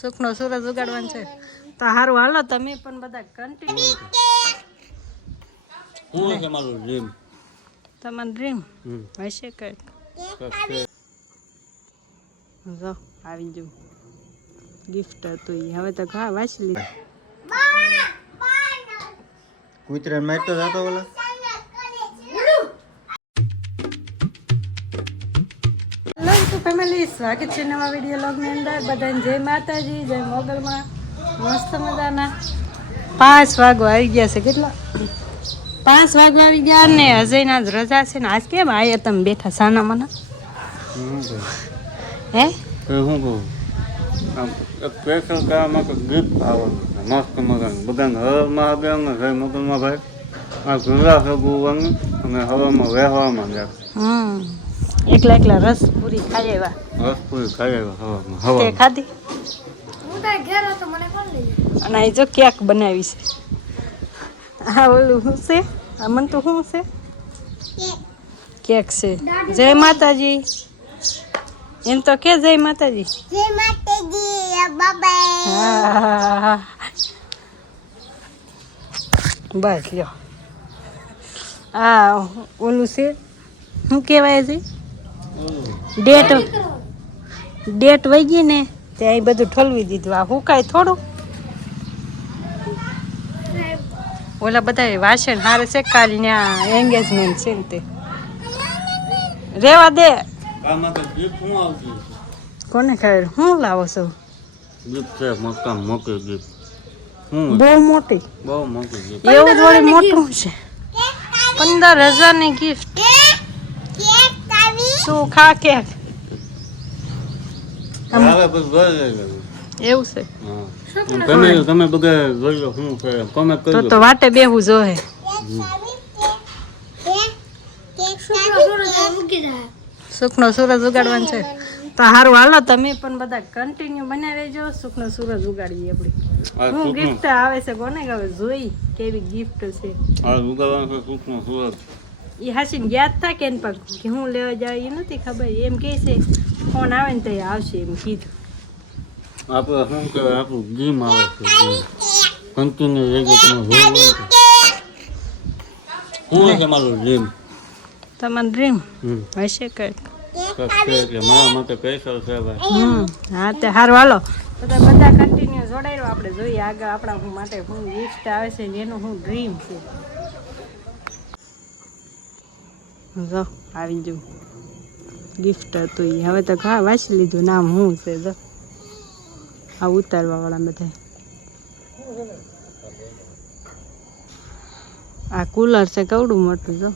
સુખનો સૂરજ ઉગાડવાનો છે તો હારું હાલો તમે પણ બધા કન્ટિન્યુ હું છે મારું ડ્રીમ તમારું ડ્રીમ હશે કંઈક જો આવી ગયું ગિફ્ટ હતું ઈ હવે તો ઘા વાંચી લીધું કૂતરા મારતો જતો ઓલા હેલો ફેમિલી સ્વાગત છે નવા વિડીયો લોગની અંદર બધાને જય માતાજી જય મોગલમાં મસ્ત મજાના 5 વાગવા આવી ગયા છે કેટલા 5 વાગવા આવી ગયા ને અજયના જ રજા છે ને આજ કેમ આયા તમે બેઠા સાના મના હે હું કહું આમ સ્પેશિયલ કામ કે ગિફ્ટ આવે મસ્ત મજાનું બધાને હવામાં આવ્યા ને જય મોગલમાં ભાઈ આ ગુલા સગુવાનું અને હવામાં વહેવામાં જાય એકલા એકલા રસ પૂરી ખાઈ આવ્યા રસ પૂરી ખાઈ આવ્યા હવામાં તે ખાધી અને આ જો કેક બનાવી છે આ ઓલું શું છે આ મન તો શું છે કેક છે જય માતાજી એમ તો કે જય માતાજી હા બસ લ્યો આ ઓલું છે શું કહેવાય છે ડેટ વહી ગઈ ને ત્યાં બધું ઠલવી દીધું આ હું કાંઈ થોડું ઓલા બધા વાસણ હારે છે કાલે ત્યાં એંગેજમેન્ટ છે ને તે રેવા દે આમાં તો ગિફ્ટ શું આવતું કોને ખબર હું લાવો છો ગિફ્ટ છે મકાન મોટી ગિફ્ટ બહુ મોટી બહુ મોટી ગિફ્ટ એવું જ વળી મોટું છે 15,000 ની ગિફ્ટ તું ખા કેક હવે પછી જોઈ લેજો એવું છે તમે બધા જોઈ લો શું છે કોમેન્ટ તો કરજો તો વાટે બેહવું જોહે સુખનો સૂરજ ઉગાડવાનો છે તો હારું હાલો તમે પણ બધા કન્ટિન્યુ બનાવી રહેજો સુખનો સૂરજ ઉગાડીએ આપણે હું ગિફ્ટ આવે છે કોને ખબર જોઈ કેવી ગિફ્ટ છે આ ઉગાડવાનું છે સુખનો સૂરજ એ હાસીને યાદ થાય કે પણ કે હું લેવા જાય એ નથી ખબર એમ કહે છે ફોન આવે ને તો એ આવશે એમ કીધું આપણે શું કે આપણું ડ્રીમ આવે છે કન્ટિન્યુ રહેજો તમે શું છે મારું ડ્રીમ તમારું ડ્રીમ હશે કંઈક એટલે મારા માટે સ્પેશિયલ છે ભાઈ હા તે હારું હાલો બધા કન્ટિન્યુ જોડાઈ રહ્યો આપણે જોઈએ આગળ આપણા માટે શું ગિફ્ટ આવે છે ને એનું શું ડ્રીમ છે જો આવી ગયું ગિફ્ટ હતું એ હવે તો ઘા વાંચી લીધું નામ શું છે જો આ ઉતારવા વાળા બધા આ કુલર છે કેવડું મોટું જો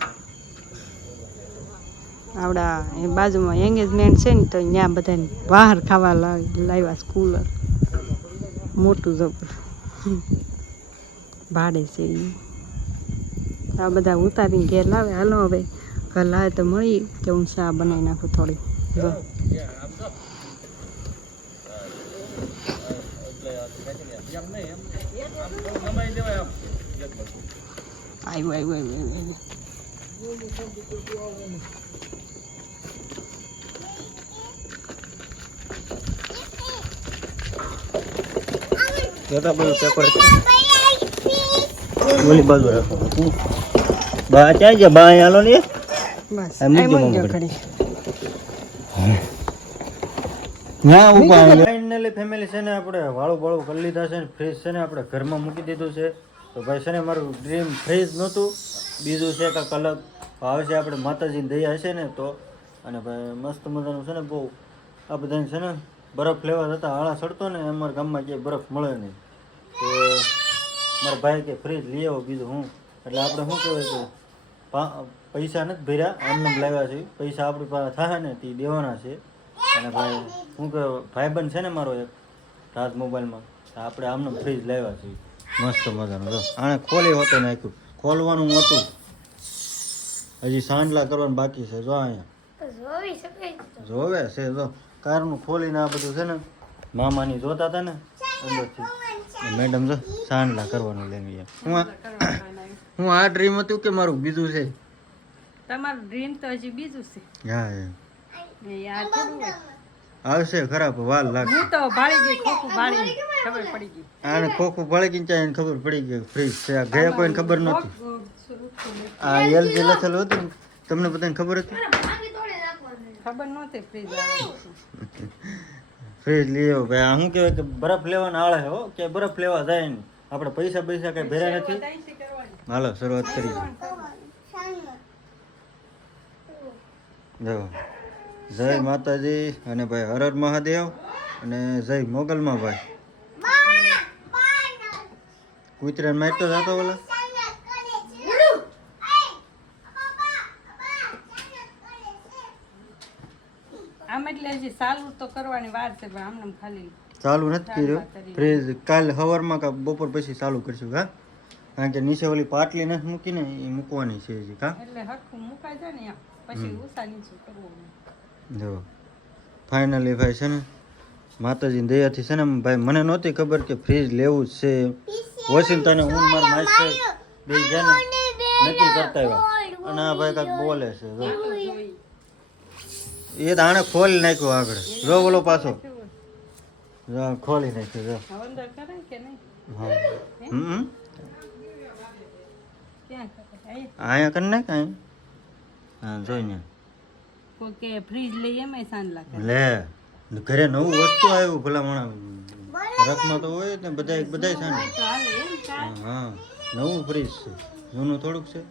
આપણા એ બાજુમાં એંગેજમેન્ટ છે ને તો ત્યાં બધાને બહાર ખાવા લાવ્યા છે કુલર મોટું જબર ભાડે છે એ આ બધા ઉતારીને ઘેર લાવે હાલો હવે ઘર લાવે તો મળી કે હું ચા બનાવી નાખું થોડી જો આવ્યું જતા બધું પેપર ઓલી બાજુ રાખો બા ક્યાં ગયા બા હાલો ને બસ ફાઇનલી ફેમિલી છે ને આપણે વાળું કરી લીધા છે ને ફ્રીજ છે ને આપણે ઘરમાં મૂકી દીધું છે તો ભાઈ છે ને મારું ડ્રીમ ફ્રીજ નહોતું બીજું છે કાંઈક અલગ આવશે આપણે માતાજીની દયા હશે ને તો અને ભાઈ મસ્ત મજાનું છે ને બહુ આ બધાને છે ને બરફ લેવા જતા આળા ચડતો ને અમારા ગામમાં ક્યાંય બરફ મળે નહીં તો મારા ભાઈ કે ફ્રીજ લઈ આવો બીજું હું એટલે આપણે શું કહેવાય કે પૈસા નથી ભર્યા આમને લાવ્યા છે પૈસા આપણી પાસે થાય ને તે દેવાના છે અને ભાઈ શું કે ભાઈબંધ છે ને મારો એક રાજ મોબાઈલમાં આપણે આમને ફ્રીજ લાવ્યા છે મસ્ત મજાનું જો આને ખોલી હોતો નાખ્યું ખોલવાનું હતું હજી સાંડલા કરવાનું બાકી છે જો અહીંયા જોવે છે જો કારનું ખોલીને આ બધું છે ને મામાની જોતા હતા ને અંદરથી મેડમ જો સાંડલા કરવાનું લઈને હું આ ડ્રીમ હતું કે મારું બીજું છે તમારું ડ્રીમ તો હજી બીજું છે હા યાર થોડું આવશે ખરાબ વાર લાગે હું તો ભાળી ગઈ ખોખું ભાળી ખબર પડી ગઈ આને ખોખું ભળી ગઈ ત્યાં એને ખબર પડી ગઈ ફ્રીજ છે આ ગયા કોઈને ખબર નહોતી આ એલજી લખેલું હતું ને, તમને બધાને ખબર હતી ખબર નહોતી ફ્રીજ આવે ફ્રીજ લઈ આવ્યો ભાઈ આ શું કહેવાય કે બરફ લેવાના આળે હો કે બરફ લેવા જાય નહીં આપણે પૈસા પૈસા કઈ ભેરા નથી હાલો શરૂઆત કરી જો જય માતાજી અને ભાઈ હર હર મહાદેવ અને જય મોગલમાં ભાઈ કૂતરાને મારતો જતો ઓલા આમ એટલે હજી ચાલુ તો કરવાની વાર છે પણ આમને ખાલી ચાલુ નથી કર્યું ફ્રીજ કાલ સવારમાં કા બપોર પછી ચાલુ કરશું હા કારણ કે નીચે ઓલી પાટલી નથી મૂકીને એ મૂકવાની છે હજી કા એટલે હરખું મુકાઈ જાય ને પછી ઉષા નીચું કરવું જો ફાઇનલી ભાઈ છે ને માતાજીની દયાથી છે ને ભાઈ મને નહોતી ખબર કે ફ્રીજ લેવું જ છે વોશિંગ્ટન હું માર માસ્ટર બે ગયા ને નક્કી કરતા આવ્યા અને આ ભાઈ કાંઈક બોલે છે જો એ તો આણે ખોલી નાખ્યું આગળ જો બોલો પાછો જો ખોલી નાખ્યું જો હવે અંદર કરાય કે નહીં હા હમ ક્યાં કરાય અહીંયા કરી નાખ અહીંયા હા જોઈને કોઈ કે ફ્રીજ લઈ એમાંય સાંજલા કરે લે ઘરે નવું વસ્તુ આવ્યું ભલા મણા રખમાં તો હોય ને બધાય બધાય છે ને તો હાલે એમ કા હા નવું ફ્રીજ છે જૂનું થોડુંક છે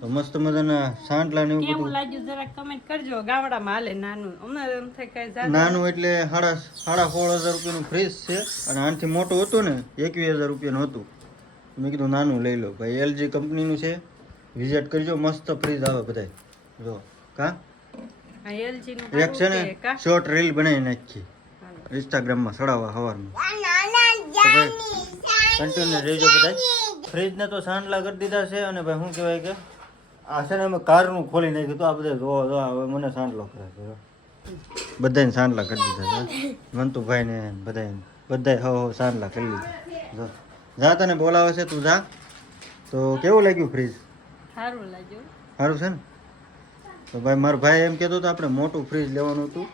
તો મસ્ત મજાના સાંટલા ને એવું કેવું બધું લાગ્યું જરા કમેન્ટ કરજો ગામડામાં હાલે નાનું અમારે એમ થાય કઈ જાત નાનું એટલે સાડા 16,000 રૂપિયાનું ફ્રીજ છે અને આનાથી મોટું હતું ને 21,000 રૂપિયાનું હતું મેં કીધું નાનું લઈ લો ભાઈ એલજી કંપનીનું છે વિઝિટ કરજો મસ્ત ફ્રીજ આવે બધાય જો કા આ LG નું એક છે ને કા શોર્ટ રીલ બનાવી નાખી ઇન્સ્ટાગ્રામમાં સડાવવા સવારમાં તો ભાઈ કન્ટિન્યુ રહેજો બધાય ફ્રીજને તો સાંડલા કરી દીધા છે અને ભાઈ શું કહેવાય કે આ છે ને અમે કારનું ખોલી નાખ્યું તો આ બધા જો હવે મને સાંડલો કરે છે બધાને સાંડલા કરી દીધા છે મંતુભાઈને બધાય હો સાંડલા કરી લીધા જો જા તને બોલાવે છે તું જા તો કેવું લાગ્યું ફ્રીજ સારું લાગ્યું સારું છે ને તો ભાઈ મારો ભાઈ એમ કહેતો તો આપણે મોટું ફ્રીજ લેવાનું હતું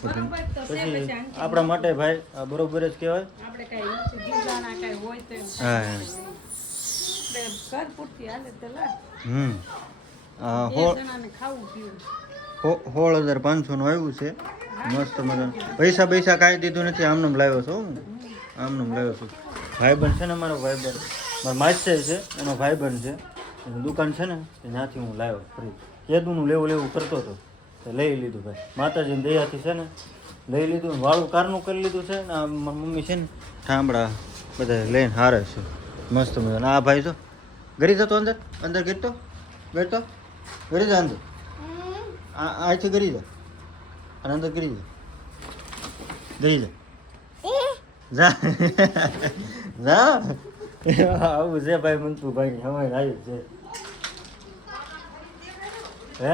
બરોબર તો છે પછી પછી આપણા માટે ભાઈ આ બરોબર જ કહેવાય આપણે કઈ જીવવાના કઈ હોય તો એમ હા આપણે ઘર પૂરતી હાલે તો લા આ એક જણાને ખાવું પીવું 16,500 નું આવ્યું છે મસ્ત મજાનું પૈસા કાંઈ દીધું નથી આમનામ લાવ્યો છો હું આમનામ લાવ્યો છું ભાઈબંધ છે ને મારો ભાઈબંધ મારો માસ્ટર છે એનો ભાઈબંધ છે એની દુકાન છે ને ત્યાંથી હું લાવ્યો ફ્રી કેદુંનું લેવું કરતો હતો તો લઈ લીધું ભાઈ માતાજીની દયાથી છે ને લઈ લીધું ને વાળું કારનું કરી લીધું છે ને આ મારી મમ્મી છે ને ઠામડા બધા લઈને હારે છે મસ્ત મજાના આ ભાઈ જો ગરી જતો અંદર ગીરતો ગરી જા અંદર અહીંથી ગરી જા અને અંદર ગરી જા જા આવું છે ભાઈ મંતુભાઈ ની હવે આવ્યું છે હે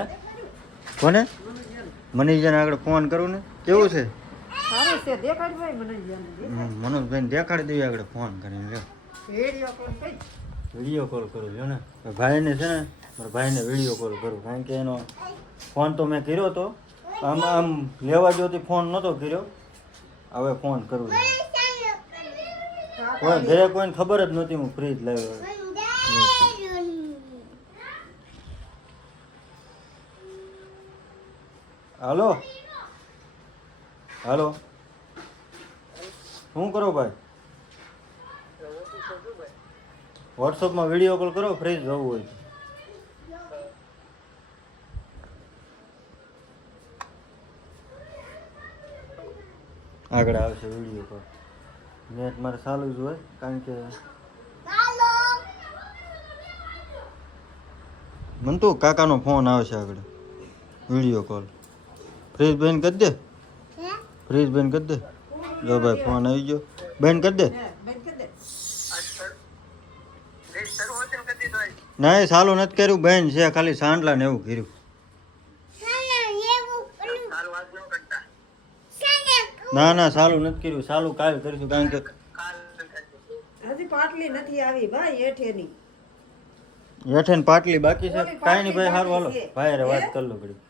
કોને મનીષને આગળ ફોન કરું ને કેવું છે સારું છે દેખાડ ભાઈ મને મનોજભાઈને દેખાડી દેવી આગળ ફોન કરીને લ્યો વિડીયો કોલ કરું લ્યો ને ભાઈને છે ને મારા ભાઈને વિડીયો કોલ કરું કારણ કે એનો ફોન તો મેં કર્યો હતો આમ લેવા જોતી ફોન નહોતો કર્યો હવે ફોન કરું કોઈ ઘરે કોઈને ખબર જ નહોતી હું ફ્રીજ લાવ્યો હાલો શું કરો ભાઈ વોટ્સઅપમાં વિડીયો કોલ કરો ફ્રીજ જવું હોય આગળ આવશે વિડીયો કોલ નેટ મારે ચાલુ જ હોય કારણ કે મંતુ કાકાનો ફોન આવશે આગળ વિડીયો કોલ ફ્રીજ બેન કરી દે ફ્રીજ બેન કરી દે જો ભાઈ ફોન આવી ગયો બેન કરી દે નહીં સાલું નથી કર્યું બેન છે ખાલી સાંડલા ને એવું કર્યું ના સાલું નથી કર્યું સાલું કાલ કરીશું કારણ કે હજી પાટલી નથી આવી ભાઈ હેઠેની હેઠે પાટલી બાકી છે કાંઈ નહીં ભાઈ સારું હાલો ભાઈ વાત કરી લો ઘડી